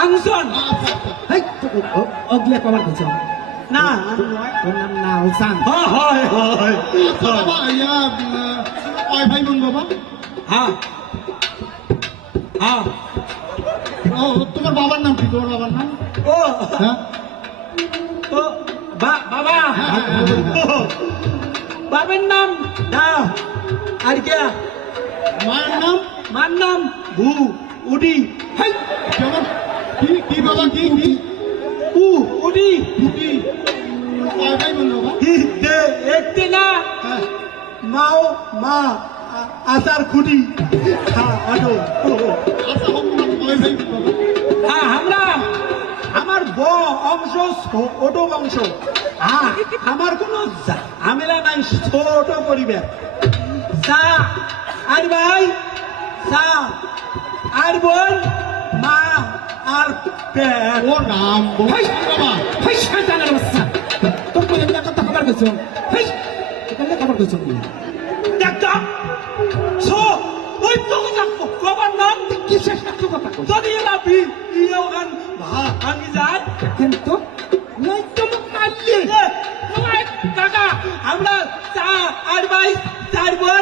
আংসন হেই অগলে কবার কইছ না তোর নাম না হোসান হয় হয় বাবা ইয়া ওই ভাই বোন বাবা হ্যাঁ হ্যাঁ ও তোমার বাবার নাম কি তোমার বাবার নাম ও হ্যাঁ ও বাবা ও, বাবার নাম না আর কে মায়ের নাম মার নাম ভু উডি হেই কেমন কি বাবা কি উডি কি ওই ভাই বোন বাবা একটি না হ্যাঁ মাও মা আসার খুঁটি হ্যাঁ অটো আচ্ছা হোক ওই ভাই বোন বাবা হ্যাঁ আমরা আমার অংশ ওটো বংশ হ্যাঁ আমার কোনো ঝামেলা নাই ছোট পরিবার চা আর ভাই চা আর বোন মা আর পেট ও রাম ভাই বাবা হেই শয়তানের বাচ্চা তোর কই এমন কথা কবার কইছ হেই এখানে কবার কইছ কি দেখতাম সো ওই তো কথা কবার নাম কিসের সাথে কথা কইছ যদি এরা ইয়ে ওখান ভাঙি যায় কিন্তু নাই তো মারলি কাকা আমরা চা আর ভাই চার বোন